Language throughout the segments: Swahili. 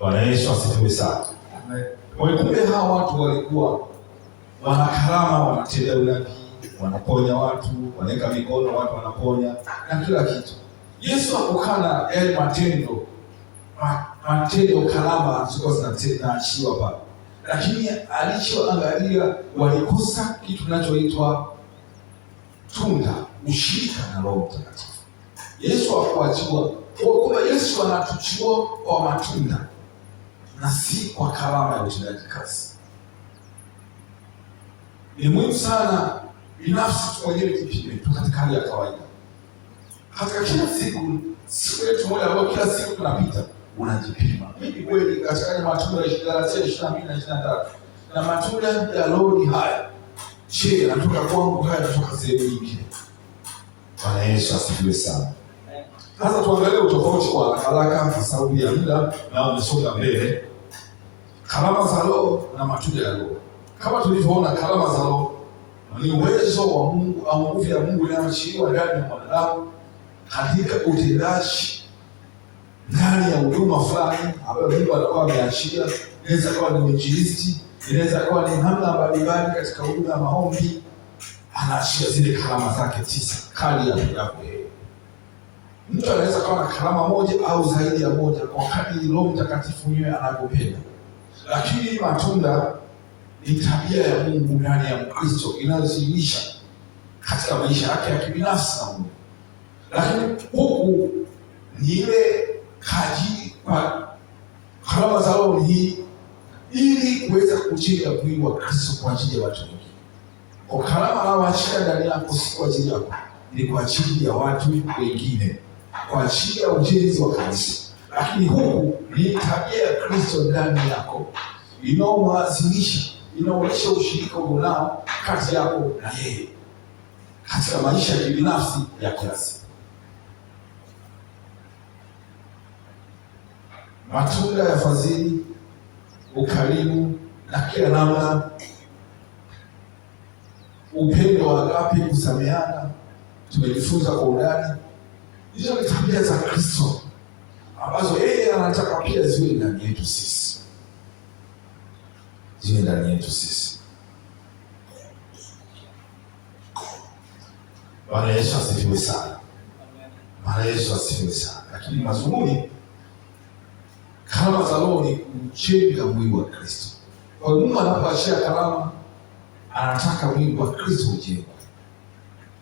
Bwana Yesu asifiwe sana. Kumbe hawa watu walikuwa wana karama, wanatenda unabii, wanaponya watu, wanaweka mikono watu wanaponya na kila kitu. Yesu hakukana yale matendo karama zilikuwa zinaachiwa pale, lakini alichoangalia walikosa kitu kinachoitwa tunda, ushirika na Roho Mtakatifu. Yesu hakuachiwa. Kwa Yesu anatuchua kwa matunda na si kwa karama ya utendaji kazi. Ni muhimu sana binafsi tu mwenyewe kipime tu katika hali ya kawaida. Katika kila siku yetu moja ambayo kila siku tunapita, unajipima. Mimi kweli katika matunda ya Galatia 22 na 23 na matunda ya Roho ni haya. Je, natoka kwangu haya natoka sehemu nyingine? Bwana Yesu asifiwe sana. Sasa tuangalie utofauti kwa haraka kwa sababu ya muda na umesonga mbele. Karama za Roho na matunda ya Roho. Kama tulivyoona, karama za Roho ni uwezo wa Mungu au nguvu ya Mungu inayoachiliwa ndani ya mwanadamu katika utendaji ndani ya huduma fulani ambayo Mungu alikuwa ameachia. Inaweza kuwa ni uinjilisti, inaweza kuwa ni namna mbalimbali katika huduma ya maombi. Anaachia zile karama zake 9 kali ya yako yeye. Mtu anaweza kuwa na karama moja au zaidi ya moja kwa kadri Roho Mtakatifu mwenyewe anavyopenda. Lakini matunda ni tabia ya Mungu ndani ya Mkristo inayodhihirisha katika maisha yake ya kibinafsi na Mungu. Lakini huku ni ile karama za Roho hii ili kuweza kujenga mwili wa Kristo kwa ajili ya watu wengine. Kwa karama anayoachia ndani yako si kwa ajili yako, ni kwa ajili ya watu wengine, kwa ajili ya ujenzi wa kanisa. Lakini huku ni tabia ya Kristo ndani yako inaomwazimisha, inaonyesha ushirika unao kati yako na yeye katika maisha ya kibinafsi ya kila siku. Matunda ya fadhili, ukarimu na kila namna, upendo wa agape, kusameheana, tumejifunza kwa undani. Hizo ni tabia za Kristo ambazo yeye anataka pia ziwe ndani yetu sisi. Ziwe ndani yetu sisi. Bwana Yesu asifiwe sana. Bwana Yesu asifiwe sana. Lakini mazungumzo karama za Roho ni kujenga mwili wa Kristo. Kwa hiyo Mungu anapoachia karama, anataka mwili wa Kristo ujengwe.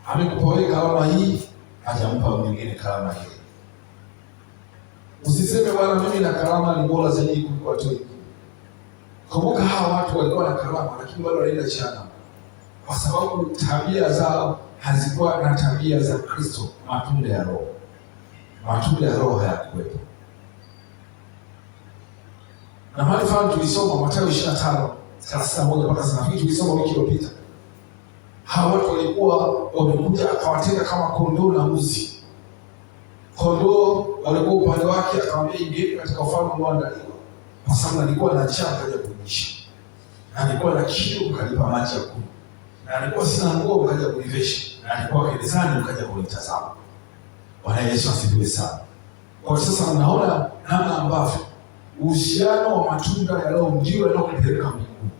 Amekupa wewe karama hii, hajampa mwingine karama hii. Usiseme bwana mimi na karama ni bora zaidi kuliko watu wengine. Kumbuka hawa watu walikuwa na karama lakini bado walienda jehanamu. Kwa sababu tabia zao hazikuwa na tabia za Kristo, matunda ya Roho. Matunda ya Roho hayakuwepo. Na mahali fulani tulisoma Mathayo 25:31 mpaka 32, tulisoma wiki iliyopita. Hawa watu walikuwa wamekuja akawatenda kama kondoo na mbuzi. Kondoo walikuwa upande wake, akamwambia ingieni katika ufalme ulioandaliwa. Kwa sababu alikuwa na njaa kaja kunisha. Na alikuwa na kiu kalipa maji ya kunywa. Na alikuwa sina nguo kaja kunivesha. Na alikuwa gerezani kaja kunitazama. Bwana Yesu asifiwe sana. Kwa sasa mnaona namna ambavyo uhusiano wa matunda ya Roho ndio yanayokupeleka mbinguni.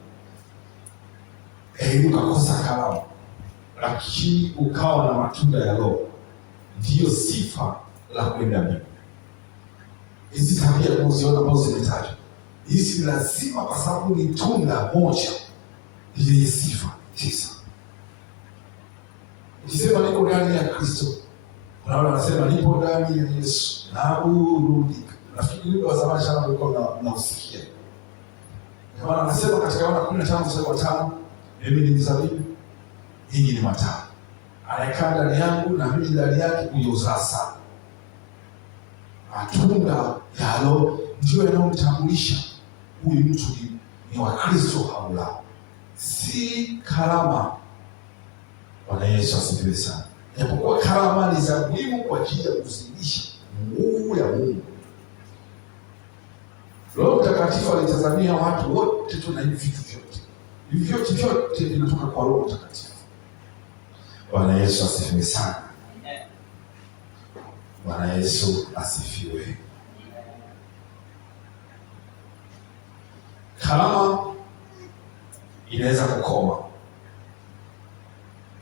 Ukakosa karama, lakini ukawa na matunda ya Roho, ndiyo sifa la kwenda mbinguni. Hizi tabia tunazoziona ambazo zimetajwa, hizi ni lazima kwa sababu ni tunda moja ile sifa 9. Ukisema niko ndani ya Kristo, unaona anasema nipo ndani ya Yesu na burudika. Nafikiri ndio wa zamani sana walikuwa mnausikia. Kama anasema katika Yohana 15:5, mimi ni mzabibu, ninyi ni matawi. Anayekaa ndani yangu na mimi ndani yake huzaa sana. Matunda ya Roho ndio yanayomtambulisha huyu mtu ni wa Kristo au la. Si karama. Bwana Yesu asifiwe sana. Japokuwa karama ni za muhimu kwa ajili ya kuzidisha nguvu ya Mungu. Roho Mtakatifu alitazamia watu wote tuna hivi vitu vyote. Hivi vyote vinatoka kwa Roho Mtakatifu. Bwana Yesu asifiwe sana. Bwana Yesu asifiwe. Karama inaweza kukoma,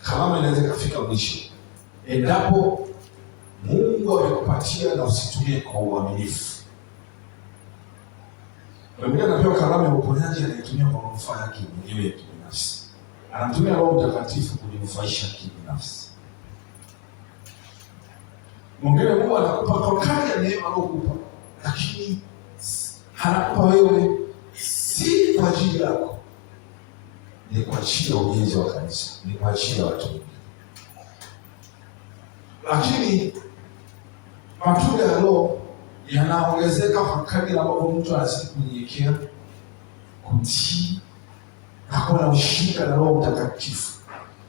karama inaweza kufika mwisho endapo Mungu amekupatia na usitumie kwa uaminifu. Mwingine anapewa karama ya uponyaji, anaitumia kwa manufaa yake mwenyewe ya kibinafsi. Anatumia Roho Mtakatifu kujinufaisha kibinafsi. Mwingine Mungu anakupa kwa kadri ya neema anayokupa, lakini anakupa wewe si kwa ajili yako, ni kwa ajili ya ujenzi wa kanisa, ni kwa ajili ya watu wengine. Lakini matunda ya Roho yanaongezeka kwa kadri ambapo mtu anazidi kunyenyekea, kutii na kuwa na ushirika na Roho Mtakatifu.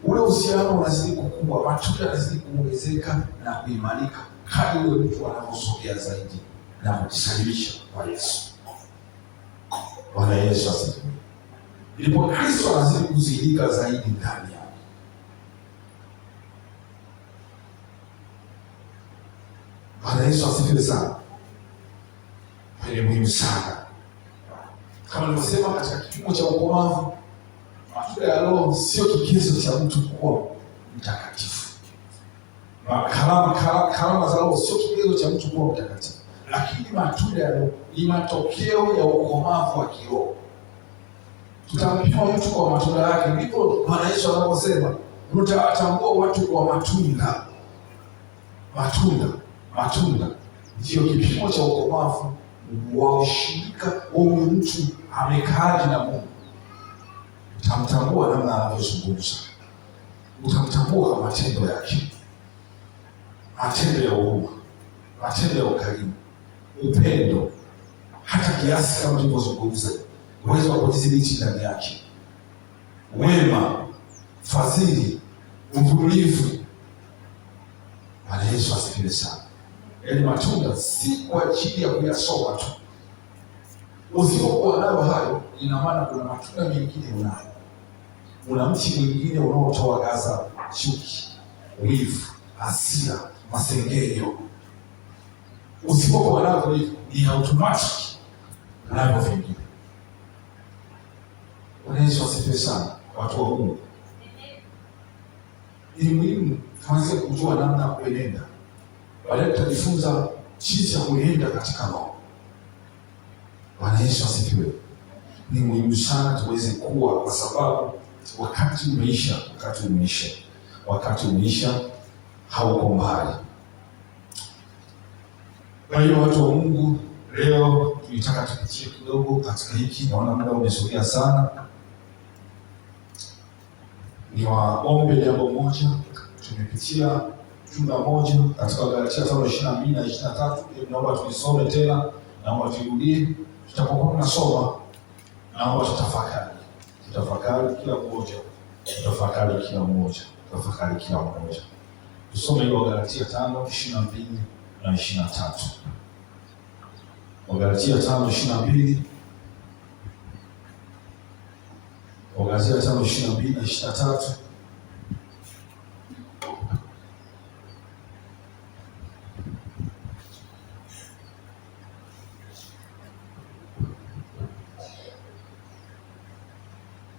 Ule uhusiano unazidi kukua, matunda yanazidi kuongezeka na kuimarika kadri ule mtu anavyosogea zaidi na kujisalimisha kwa Yesu. Bwana Yesu asifiwe. Ndipo Kristo anazidi kuzidika zaidi ndani yake. Bwana Yesu asifiwe sana. Ni muhimu sana. Kama nilivyosema, katika kipimo cha ukomavu, matunda ya Roho sio kigezo cha mtu kuwa mtakatifu. Karama za Roho sio kigezo cha mtu kuwa mtakatifu, lakini matunda ya Roho ni matokeo ya ukomavu wa kiroho. Tutampima mtu kwa matunda yake. Ndipo Bwana Yesu anaposema mtawatambua watu kwa matunda. Matunda ndio kipimo cha ukomavu wa ushirika wa huyu mtu amekaaje na Mungu. Utamtambua namna anavyozungumza, utamtambua kwa matendo yake, matendo ya huruma, matendo ya ukarimu, upendo, hata kiasi kama tulivyozungumza, uwezo wa kujidhibiti ndani yake, wema, fadhili, uvumilivu. Bwana Yesu asifiwe sana. Yaani matunda si kwa ajili ya kuyasoma tu. Usipokuwa nayo hayo, ina maana kuna matunda mengine unayo. Una mti mwingine unaotoa gaza, chuki, wivu, hasira, masengenyo. Usipokuwa nayo hivyo, ni automatic unavyo vingine. Bwana Yesu asifiwe sana. Watu wa Mungu, ni muhimu tuanze kujua namna ya kuenenda. Baadaye tutajifunza jinsi ya kuenenda katika Roho. Bwana Yesu asifiwe. Ni muhimu sana tuweze kuwa, kwa sababu wakati umeisha, hauko mbali. Kwa hiyo watu wa Mungu, leo tulitaka tupitie kidogo katika hiki. Naona muda umesogea sana. Ni waombe jambo moja. Tumepitia jumla moja katika Galatia 5:22 na 23. Naomba tulisome tena, naomba turudie. Tutapokuwa tunasoma, naomba tutafakari kila mmoja. Tusome hiyo Galatia 5:22 na 23. Galatia 5:22 na 23.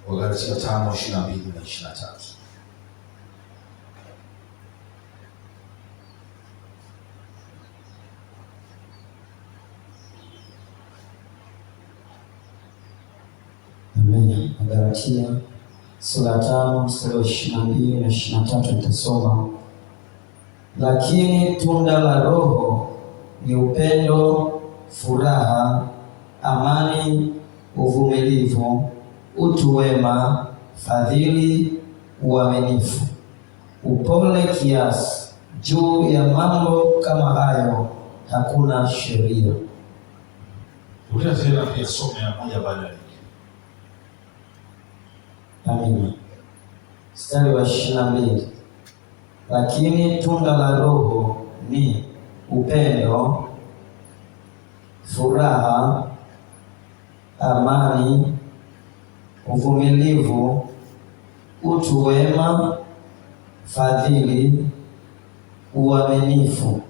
Galatia 5:22 na 23. Amen. Galatia sura 5 mstari wa 22 na 23 nitasoma. Lakini tunda la Roho ni upendo, furaha, amani, uvumilivu, utu wema, fadhili, uaminifu, upole kiasi. Juu ya mambo kama hayo hakuna sheria. Rudia tena pia, some moja baada ya nyingine. Amina. Mstari wa 22. Lakini tunda la Roho ni upendo, furaha, amani, uvumilivu, utu wema, fadhili, uaminifu,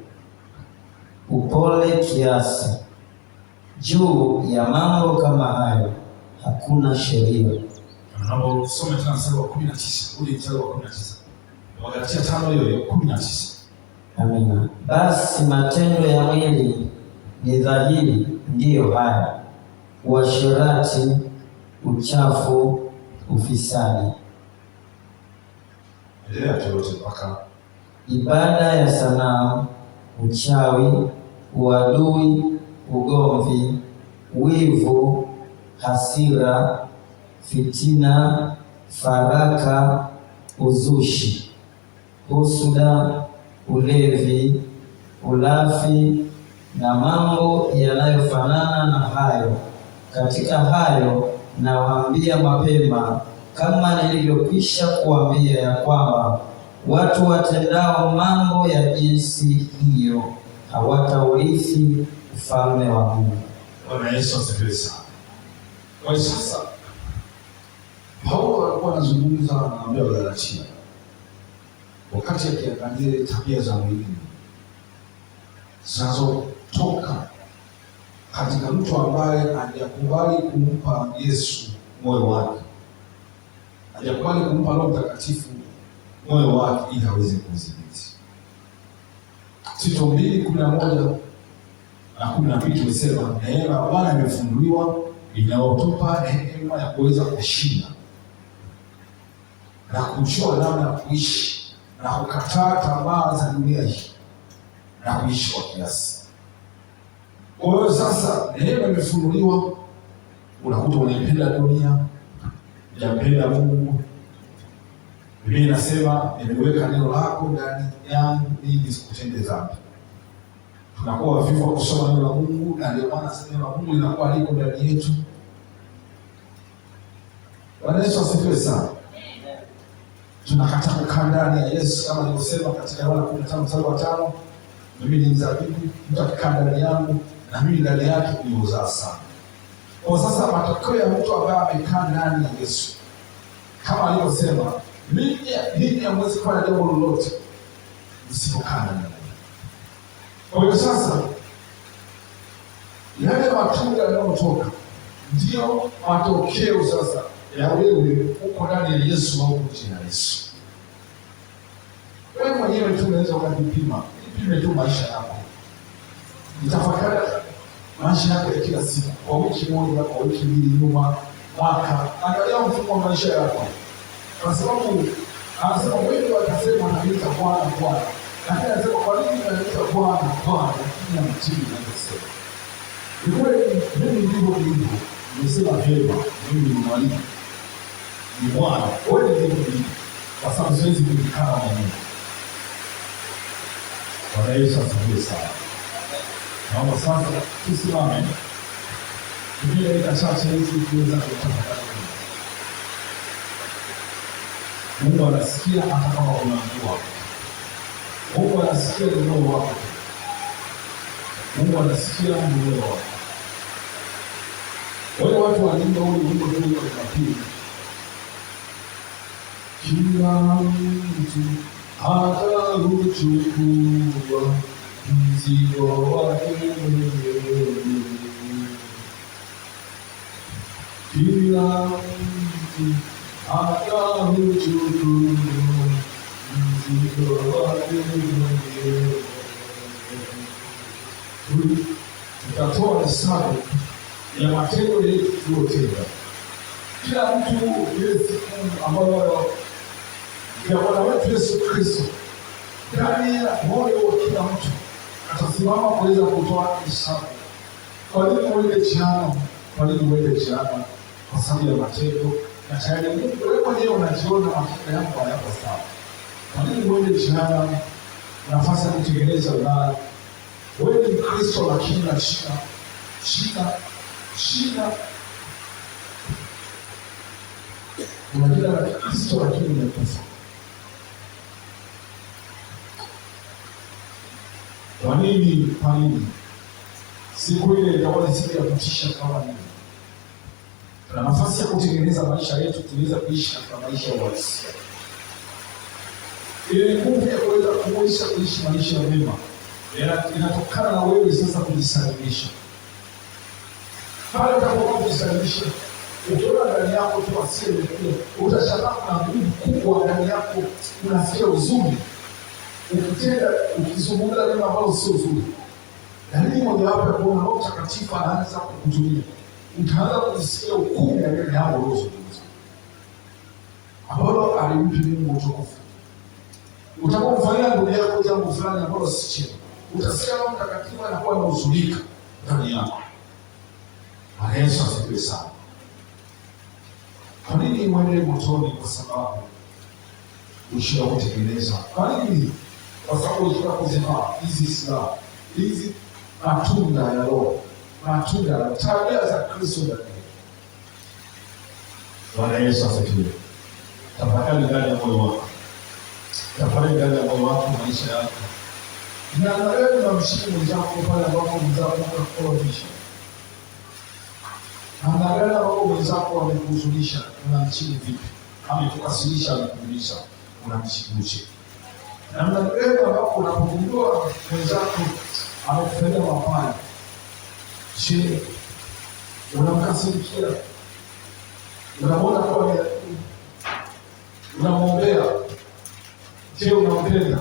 upole kiasi. Juu ya mambo kama hayo hakuna sheria. Tunaposoma tena mstari wa 19, ule mstari wa 19. Wagalatia 5:19. Amina. Basi matendo ya mwili ni dhahiri, ndiyo haya: uasherati, uchafu, ufisadi, ibada ya sanamu, uchawi, uadui, ugomvi, wivu, hasira, fitina, faraka, uzushi, husuda, ulevi, ulafi na mambo yanayofanana na hayo. Katika hayo nawaambia mapema, kama nilivyokwisha kuambia, ya kwamba watu watendao mambo ya jinsi hiyo hawataurithi ufalme wa Mungu. Bwana Yesu asifiwe sana. Kwa sasa Paulo alikuwa anazungumza na Wagalatia wakati akiangalia tabia za mwili zinazotoka katika mtu ambaye hajakubali kumpa Yesu moyo wake, hajakubali kumpa Roho Mtakatifu moyo wake ili aweze kudhibiti. Tito 2:11 na 12 tumesema neema ya Bwana imefunguliwa inayotupa neema ya kuweza kushinda na kujua namna ya kuishi na kukataa tamaa za dunia hii na kuishi kwa kiasi. Kwa hiyo sasa neema imefunuliwa, unakuta unaipenda dunia, unampenda Mungu. Biblia inasema nimeweka neno lako ndani yangu ili nisikutende dhambi. Tunakuwa wavivu wa kusoma neno la Mungu, na ndio maana neno la Mungu linakuwa liko ndani yetu. Bwana Yesu asifiwe sana. Tunakataa kukaa ndani ya Yesu kama nilivyosema katika Yohana 15:5, mimi ni mzabibu, mtu akikaa ndani yangu na mimi ndani yake huzaa sana. Kwa sasa matokeo ya mtu ambaye amekaa ndani ya Yesu, kama alivyosema, ninyi hamwezi kufanya jambo lolote msipokaa ndani yake. Kwa hiyo sasa yale matunda yanayotoka ndio matokeo sasa ya wewe uko ndani ya Yesu au nje ya Yesu. Wewe mwenyewe tu unaweza ukajipima, ipime tu maisha yako. Nitafakari maisha yako ya kila siku, kwa wiki moja, kwa wiki mbili nyuma, mwaka. Angalia mfumo wa maisha yako. Kwa sababu anasema wengi watasema anaita Bwana Bwana. Lakini anasema kwa nini anaita Bwana Bwana lakini anamtii anasema. Ni kweli mimi ndivyo nilivyo. Nimesema vyema, mimi ni mwalimu. Ni Bwana, wewe ndivyo nilivyo. Kwa sababu siwezi kujikana mwenyewe. Bwana Yesu asifiwe sana. Naomba sasa tusimame. Biblia itachache hizi kuweza kutafakari. Mungu anasikia hata kama unaambiwa. Mungu anasikia neno wako. Mungu anasikia neno wako. Wale watu wanaimba huu wimbo tu wa pili. Kila mtu atauchukua mzigo wake mwenyewe. Kila mtu atauchukua mzigo wake mwenyewe. Tutatoa hesabu ya matendo yetu tuliyotenda. Kila mtu ile siku ambayo ya Bwana wetu Yesu Kristo ndani ya moyo wa kila mtu atasimama kuweza kutoa hesabu. Kwa nini uende jehanamu? Kwa nini uende jehanamu? Kwa sababu ya matendo na tayari wewe mwenyewe unajiona matendo yako hayapo sawa. Kwa nini uende jehanamu? Nafasi ya kutengeneza ulaya. Wewe ni Kristo lakini na shida unajua na Kristo lakini umekufa. Kwa nini? Kwa nini? Siku ile itakuwa ni siku ya kutisha kama nini. Tuna nafasi ya kutengeneza maisha yetu, tuweza kuishi katika maisha ya uhalisia. Ile nguvu ya kuweza kuishi maisha mema inatokana na wewe sasa kujisalimisha. Pale utakapokuwa kujisalimisha, Ukiona ndani yako tu asili imekuja, utashangaa kuna nguvu kubwa ndani yako, unasikia uzuri. Ukitenda, ukizungumza neno ambalo sio zuri, dalili mojawapo ya kuona Roho Mtakatifu anaanza kukutumia, utaanza kujisikia hukumu ya neno yako uliozungumza, ambalo alimpi Mungu utukufu. Utapomfanyia ndugu yako jambo fulani ambalo si chema, utasikia Roho Mtakatifu anakuwa anahuzunika ndani yako. Bwana Yesu asifiwe sana. Kwa nini mwende motoni? Kwa sababu ushia kutekeleza. Kwa nini? Kwa sababu ushia kuzivaa hizi silaha, hizi matunda ya Roho, matunda ya tabia za Kristo ndani yako. Bwana Yesu asifiwe. Tafakari ndani ya moyo wako. Tafakari ndani ya moyo wako, maisha yako. Na wewe unamshika mwenzako pale ambapo mwenzako anakukorofisha. Angalia wao wenzako wamekuhuzunisha, unamchini vipi? Amekukasirisha, amekuuliza, unamshikuje? Na wewe ambapo unapogundua mwenzako amekufanyia mabaya, je, unamkasirikia? Unamwona kwa unamwombea? Je, unampenda?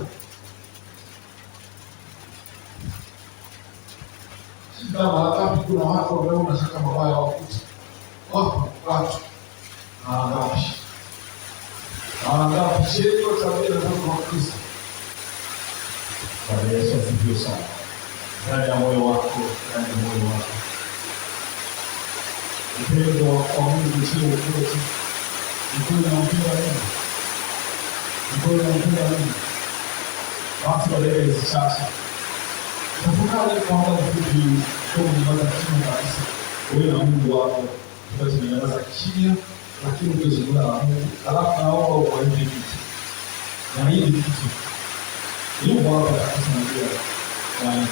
Kama hapa kuna watu ambao wanataka mabaya wakuta. Wapo watu. Angapi sheria tabia za Kristo. Bwana Yesu asifiwe sana. Ndani ya moyo wako, ndani ya moyo wako. Upendo wa Mungu sio ukweli. Ukweli na upendo wa Mungu. Ukweli na upendo wa Mungu. Watu wale sasa. Tafakari kwamba vipi kwa mwanadamu kabisa. Wewe na Mungu wako tunatengeneza kimya, lakini ukizungumza na Mungu, alafu naomba uwaite kitu. Na hii kitu. Mungu wako atakusaidia kwa hili.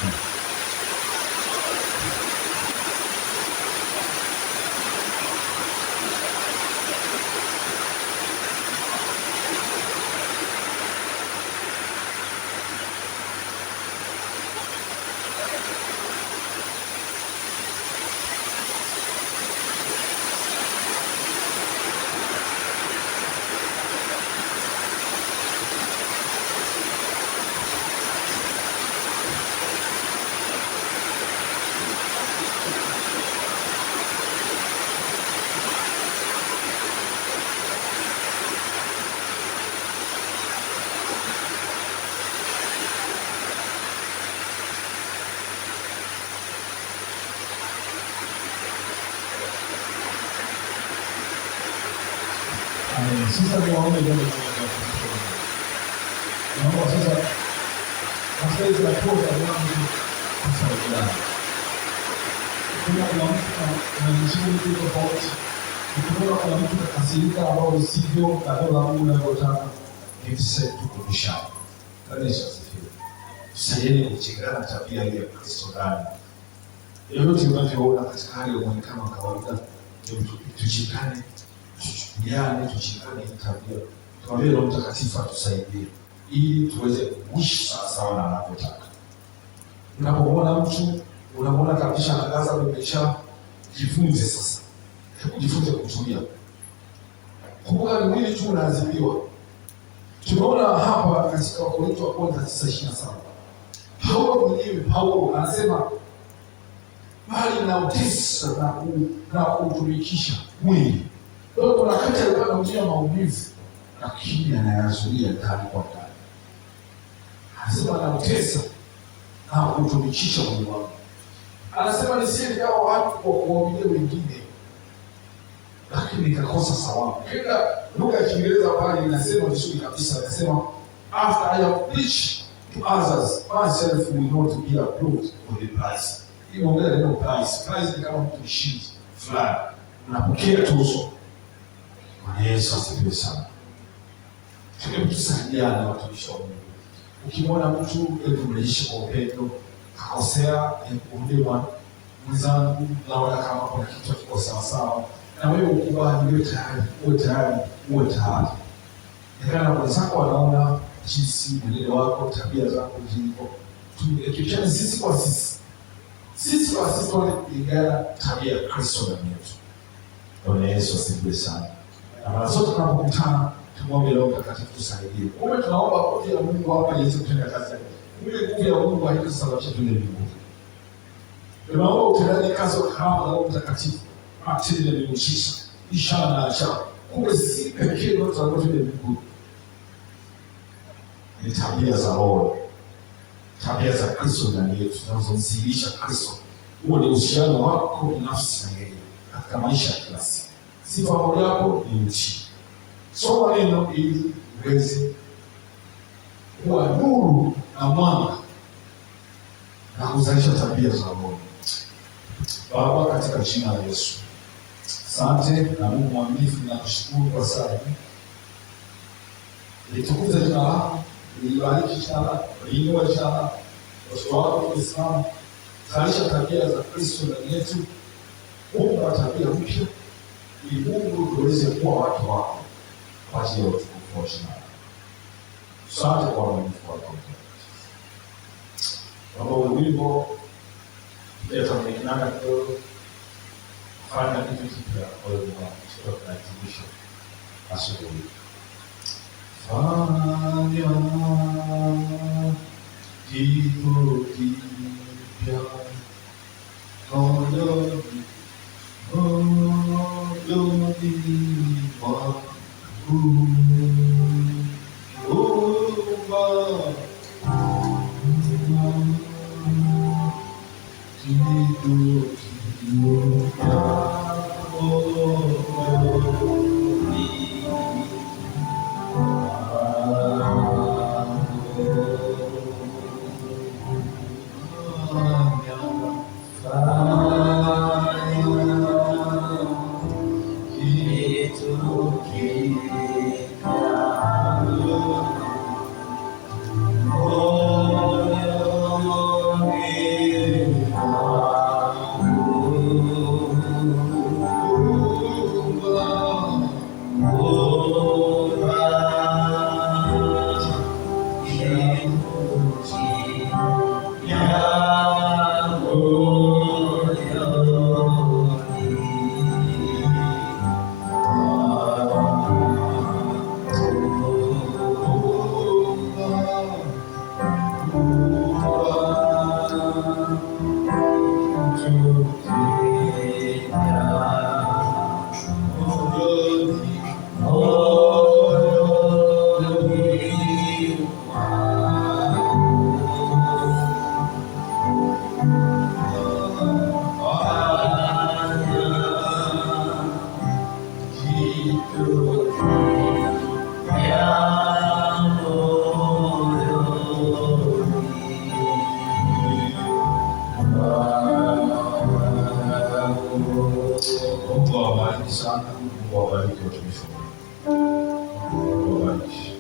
Sasa niwaone jambo moja. Naomba sasa katika hizo hatua za Mungu kusaidiana. Kuna mtu anajishughulisha tofauti. Kuna mtu akasirika ambao sivyo na neno la Mungu linalotaka. Ni sisi tukumbusha. Kanisa asifiwe. Tusaidiane kuchingana tabia ile ya Kristo ndani. Yote unavyoona katika hali ya muonekano wa kawaida, tuchikane, tuchikane tabia. Tuombe Roho Mtakatifu atusaidie ili tuweze kuishi sawa na anavyotaka. Unapomwona mtu, unamwona kabisa anagaza maisha, jifunze sasa. Jifunze kutulia. Kumbuka ni mwili tu unaadhibiwa. Tunaona hapa katika Wakorintho wa kwanza 9:27. Paulo mwenyewe anasema bali na utesa na kutumikisha mwili. Ndio kuna wakati alikuwa anaujia maumivu, lakini anayazuia ndani kwa ndani. Anasema na utesa na kutumikisha mwili wangu. Anasema nisije kama watu kwa kuwaambia wengine, lakini nikakosa sawabu. Kila lugha ya Kiingereza pale inasema vizuri kabisa, inasema after I have preached to others, myself will not be approved for the price. Hiyo ongea neno price. Price ni kama mtu mshindi fulani. Unapokea tuzo. Bwana Yesu asifiwe sana. Tusaidiane watumishi wa Mungu. Ukimwona mtu mrejeshe kwa upendo, akosea, kumwambia mwenzangu, naona kama kuna kitu kiko sawa sawa. Na wewe ukubali, uwe tayari. Nikana mwenzako anaona jinsi mwenendo wako, tabia zako zilivyo. Tukiachana sisi kwa sisi. Sisi kwa sisi tuone kulingana tabia ya Kristo ndani yetu. Bwana Yesu asifiwe sana. Na mara zote tunapokutana tumwombe Roho Mtakatifu tusaidie. Kumbe tunaomba nguvu ya Mungu hapa iweze kutenda kazi yake. Kumbe nguvu ya Mungu haitasababisha tuende mbinguni. Tunaomba utendaji kazi wa karama ya Roho Mtakatifu, matendo ya miujiza, ishara na ajabu. Kumbe si pekee ndio tutakwenda tuende mbinguni. Ni tabia za Roho, tabia za Kristo ndani yetu zinazomdhihirisha Kristo. Huo ni uhusiano wako binafsi na yeye katika maisha ya kila siku. Sifa mojawapo ni utii. Soma neno ili uweze kuwa nuru na mwanga na kuzalisha tabia za Roho. Baba, katika jina la Yesu, asante na Mungu mwaminifu, nakushukuru kwa saa hii. Litukuze jina lako, libariki jina lako, liinue jina lako. Watoto wako Waislamu, zalisha tabia za Kristo ndani yetu. Mungu wa tabia mpya, ili Mungu tuweze kuwa watu wako kwa ajili ya utukufu wa jina lako. Asante kwa uaminifu wako. Baba, wimbo leta mwenekana kidogo, fanya kitu kipya kwa hiyo tunahitimisha asubuhi. Fanya kitu kipya moyoni mwangu. Mungu awabariki watumishi wa Mungu. Mungu awabariki.